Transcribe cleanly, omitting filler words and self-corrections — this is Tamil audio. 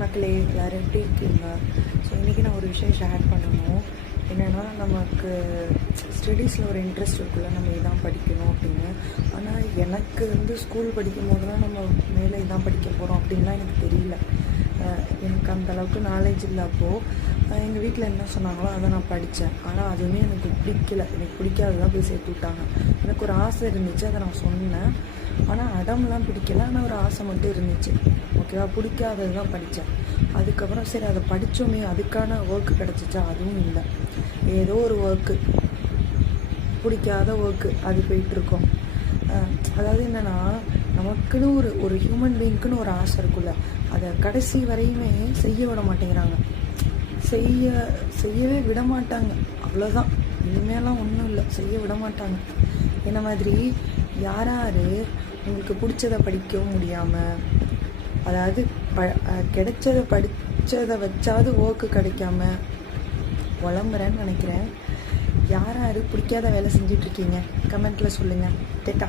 மக்களே, எல்லாரும் எப்படி இருக்கீங்க? ஸோ இன்றைக்கி நான் ஒரு விஷயம் ஷேர் பண்ணணும். என்னென்னா, நமக்கு ஸ்டடீஸில் ஒரு இன்ட்ரெஸ்ட் இருக்குல்ல, நம்ம இதான் படிக்கணும் அப்படின்னு. ஆனால் எனக்கு ஸ்கூல் படிக்கும் போது தான் நம்ம மேலே இதான் படிக்க போகிறோம் அப்படின்லாம் எனக்கு தெரியல. எனக்கு அந்தளவுக்கு நாலேஜ் இல்லை. அப்போது எங்கள் வீட்டில் என்ன சொன்னாங்களோ அதை நான் படித்தேன். ஆனால் அதுவுமே எனக்கு பிடிக்கல, எனக்கு பிடிக்காததான் போய் சேர்த்து விட்டாங்க. எனக்கு ஒரு ஆசை இருந்துச்சு, அதை நான் சொன்னேன். ஆனால் அடம்லாம் பிடிக்கல, ஆனால் ஒரு ஆசை மட்டும் இருந்துச்சு. ஓகேவா? பிடிக்காதது தான் படித்தேன். அதுக்கப்புறம் சரி அதை படித்தோமே, அதுக்கான ஒர்க்கு கிடச்சிச்சா? அதுவும் இல்லை. ஏதோ ஒரு ஒர்க்கு, பிடிக்காத ஒர்க்கு, அது போயிட்டுருக்கோம். அதாவது என்னென்னா, நமக்குன்னு ஒரு ஹியூமன் பீயிங்க்குன்னு ஒரு ஆசை இருக்குல்ல, அதை கடைசி வரையுமே செய்ய விட மாட்டேங்கிறாங்க. செய்யவே விட மாட்டாங்க. அவ்வளோதான், இனிமேலாம் ஒன்றும் இல்லை, செய்ய விட மாட்டாங்க. என்ன மாதிரி யார் உங்களுக்கு பிடிச்சதை படிக்கவும் முடியாமல், அதாவது கிடைச்சதை படித்ததை வச்சாவது ஒர்க்கு கிடைக்காம புலம்புறேன்னு நினைக்கிறேன். யார் பிடிக்காத வேலை செஞ்சிட்ருக்கீங்க? கமெண்ட்டில் சொல்லுங்கள். டேட்டா.